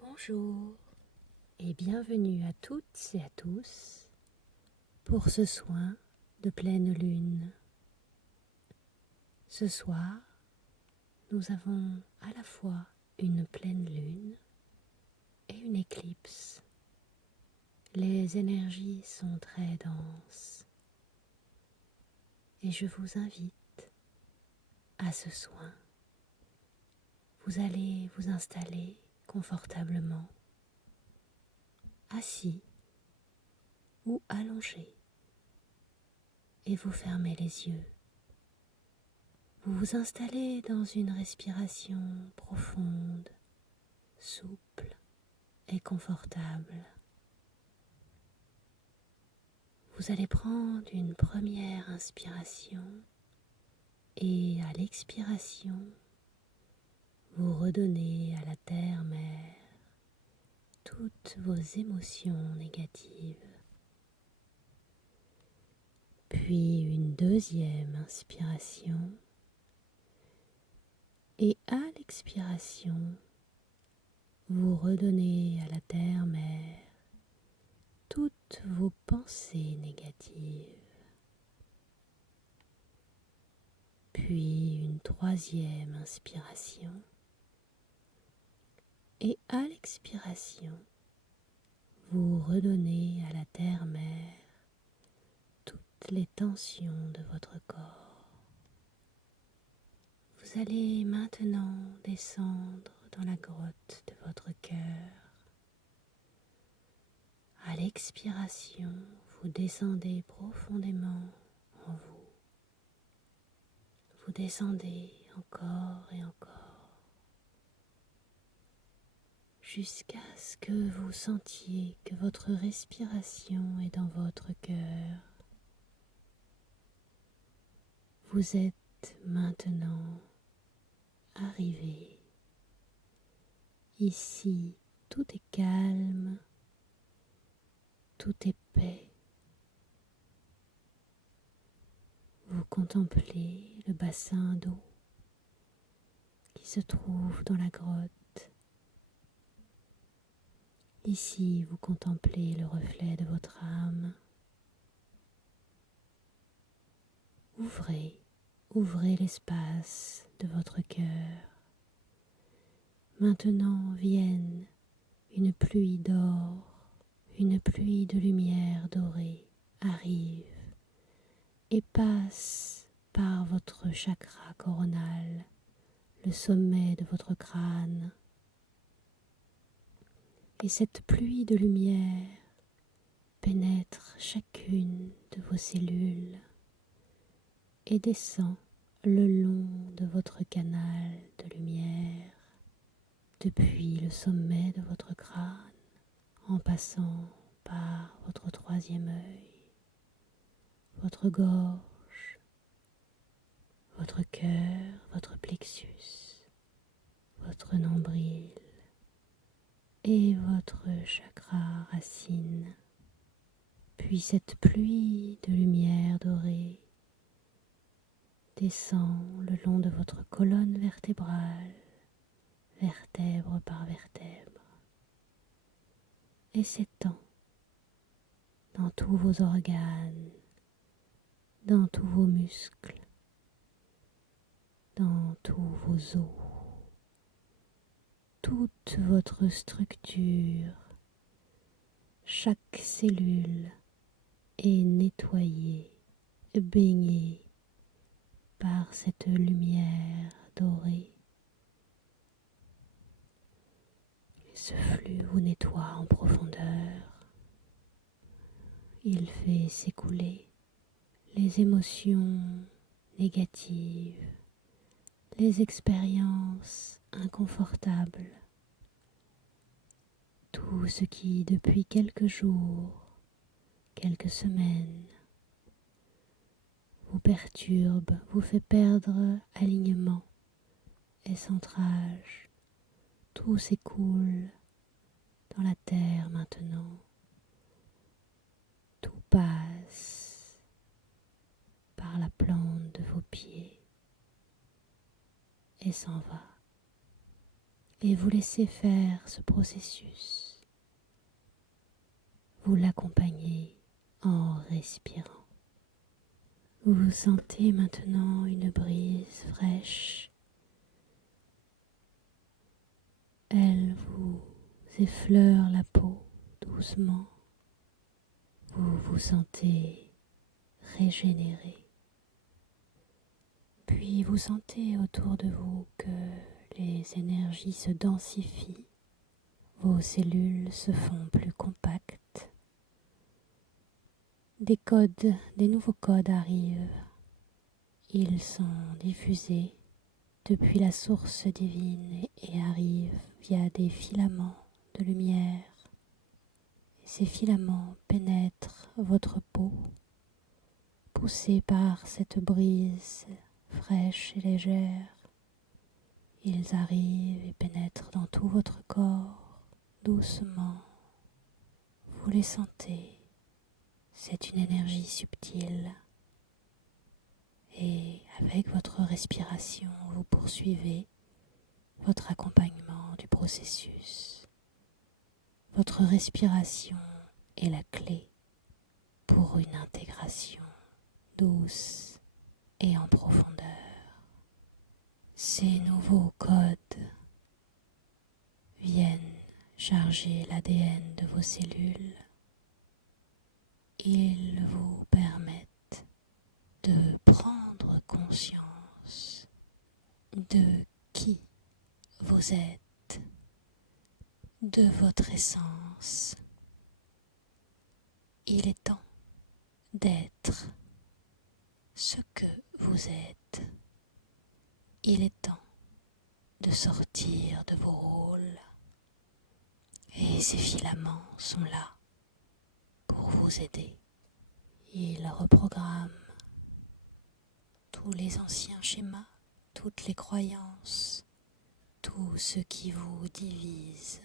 Bonjour et bienvenue à toutes et à tous pour ce soin de pleine lune. Ce soir, nous avons à la fois une pleine lune et une éclipse. Les énergies sont très denses et je vous invite à ce soin. Vous allez vous installer confortablement, assis ou allongé, et vous fermez les yeux. Vous vous installez dans une respiration profonde, souple et confortable. Vous allez prendre une première inspiration et à l'expiration, vous redonnez à la terre-mère toutes vos émotions négatives. Puis une deuxième inspiration et à l'expiration, vous redonnez à la terre-mère toutes vos pensées négatives. Puis une troisième inspiration et à l'expiration, vous redonnez à la terre-mère toutes les tensions de votre corps. Vous allez maintenant descendre dans la grotte de votre cœur. À l'expiration, vous descendez profondément en vous. Vous descendez encore et encore, jusqu'à ce que vous sentiez que votre respiration est dans votre cœur. Vous êtes maintenant arrivé. Ici, tout est calme, tout est paix. Vous contemplez le bassin d'eau qui se trouve dans la grotte. Ici, vous contemplez le reflet de votre âme. Ouvrez l'espace de votre cœur. Maintenant vienne une pluie d'or, une pluie de lumière dorée arrive et passe par votre chakra coronal, le sommet de votre crâne. Et cette pluie de lumière pénètre chacune de vos cellules et descend le long de votre canal de lumière, depuis le sommet de votre crâne, en passant par votre troisième œil, votre gorge, votre cœur, votre plexus, votre nombril et votre chakra racine. Puis cette pluie de lumière dorée descend le long de votre colonne vertébrale, vertèbre par vertèbre, et s'étend dans tous vos organes, dans tous vos muscles, dans tous vos os. Toute votre structure, chaque cellule est nettoyée, baignée par cette lumière dorée. Ce flux vous nettoie en profondeur. Il fait s'écouler les émotions négatives, les expériences inconfortables, tout ce qui depuis quelques jours, quelques semaines, vous perturbe, vous fait perdre alignement et centrage. Tout s'écoule dans la terre maintenant. Tout passe par la plante de vos pieds et s'en va. et vous laissez faire ce processus. Vous l'accompagnez en respirant. Vous sentez maintenant une brise fraîche. Elle vous effleure la peau doucement. Vous vous sentez régénéré. Puis vous sentez autour de vous que les énergies se densifient. Vos cellules se font plus compactes. Des nouveaux codes arrivent. Ils sont diffusés depuis la source divine et arrivent via des filaments de lumière. Ces filaments pénètrent votre peau, poussés par cette brise fraîche et légère. Ils arrivent et pénètrent dans tout votre corps, doucement. Vous les sentez. C'est une énergie subtile. Et avec votre respiration, vous poursuivez votre accompagnement du processus. Votre respiration est la clé pour une intégration douce et en profondeur. Ces nouveaux codes viennent charger l'ADN de vos cellules. Ils vous permettent de prendre conscience de qui vous êtes, de votre essence. Il est temps d'être ce que vous êtes. Il est temps de sortir de vos rôles. Et ces filaments sont là pour vous aider. Ils reprogramment tous les anciens schémas, toutes les croyances, tout ce qui vous divise,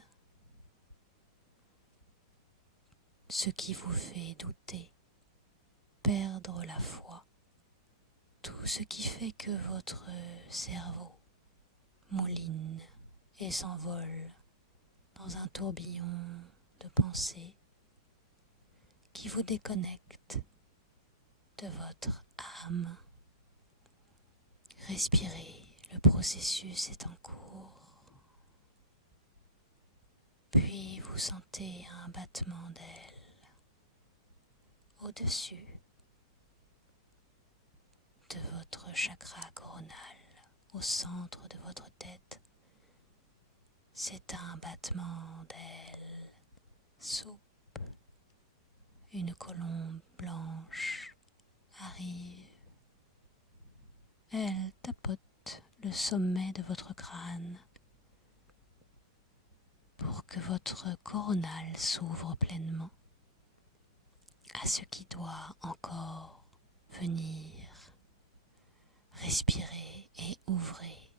ce qui vous fait douter, perdre la foi, tout ce qui fait que votre cerveau mouline et s'envole dans un tourbillon de pensées qui vous déconnecte de votre âme. Respirez, le processus est en cours. Puis vous sentez un battement d'ailes au-dessus de votre chakra coronal, au centre de votre tête. C'est un battement d'ailes souple. Une colombe blanche arrive. Elle tapote le sommet de votre crâne pour que votre coronal s'ouvre pleinement à ce qui doit encore venir. Respirez et ouvrez.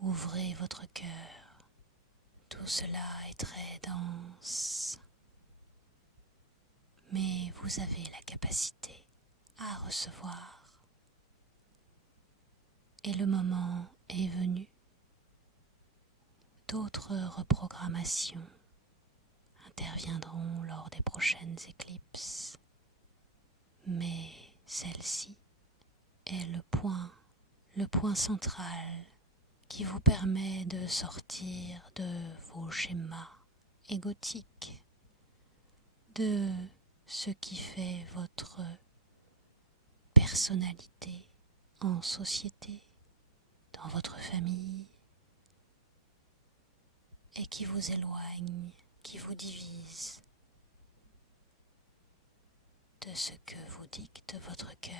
Ouvrez votre cœur. Tout cela est très dense. Mais vous avez la capacité à recevoir. Et le moment est venu. D'autres reprogrammations interviendront lors des prochaines éclipses. Mais celle-ci est le point central qui vous permet de sortir de vos schémas égotiques, de ce qui fait votre personnalité en société, dans votre famille, et qui vous éloigne, qui vous divise de ce que vous dicte votre cœur,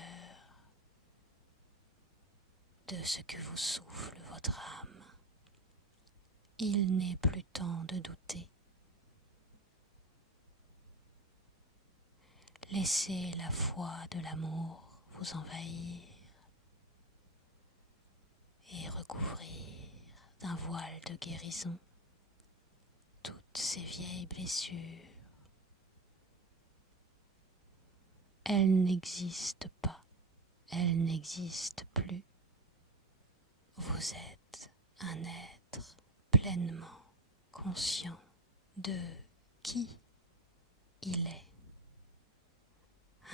de ce que vous souffle votre âme. Il n'est plus temps de douter. Laissez la foi de l'amour vous envahir et recouvrir d'un voile de guérison toutes ces vieilles blessures. Elles n'existent pas, elles n'existent plus. Vous êtes un être pleinement conscient de qui il est.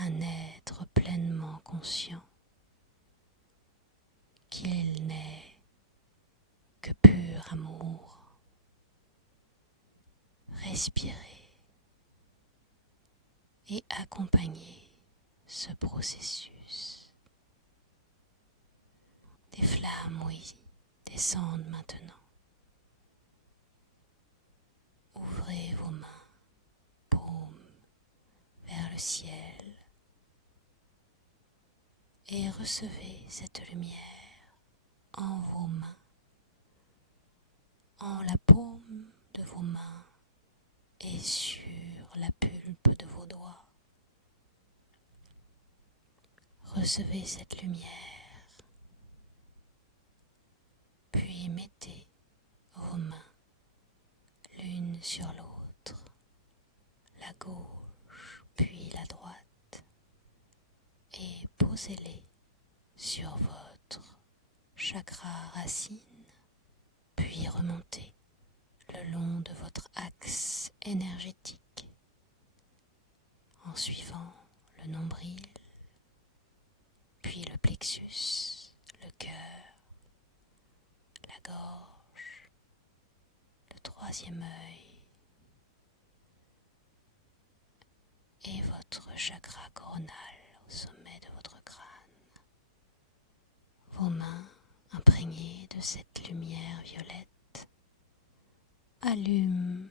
Un être pleinement conscient qu'il n'est que pur amour. Respirez et accompagnez ce processus. Des flammes, oui, descendent maintenant. Ouvrez vos mains, paumes vers le ciel, et recevez cette lumière en vos mains, en la paume de vos mains et sur la pulpe de vos doigts. Recevez cette lumière, puis mettez vos mains l'une sur l'autre, la gauche puis la droite, et posez-les sur votre chakra racine, puis remontez le long de votre axe énergétique en suivant le nombril, puis le plexus, le cœur, la gorge, le troisième œil et votre chakra coronal au sommet de votre crâne. Vos mains imprégnées de cette lumière violette allument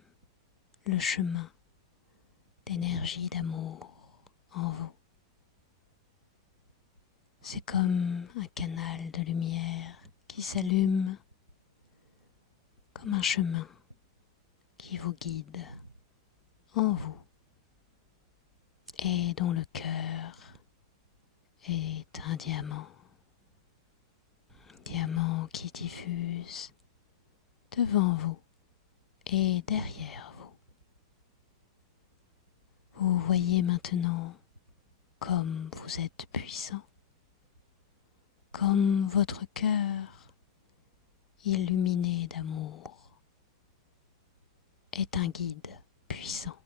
le chemin d'énergie d'amour en vous. C'est comme un canal de lumière qui s'allume, comme un chemin qui vous guide en vous et dont le cœur est un diamant qui diffuse devant vous et derrière vous. Vous voyez maintenant comme vous êtes puissant, comme votre cœur illuminé d'amour est un guide puissant.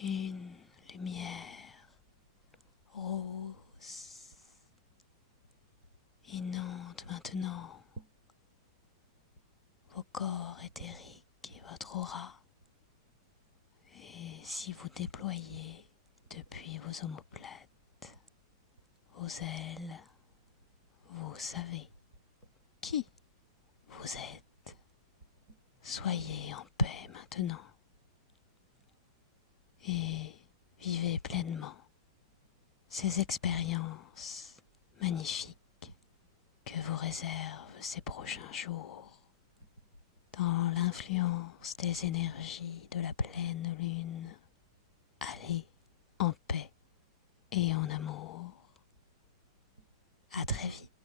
Une lumière rose inonde maintenant vos corps éthériques et votre aura. Et si vous déployez depuis vos omoplates, vos ailes, vous savez qui vous êtes. Soyez en paix maintenant et vivez pleinement ces expériences magnifiques que vous réservent ces prochains jours dans l'influence des énergies de la pleine lune. Allez en paix et en amour. À très vite.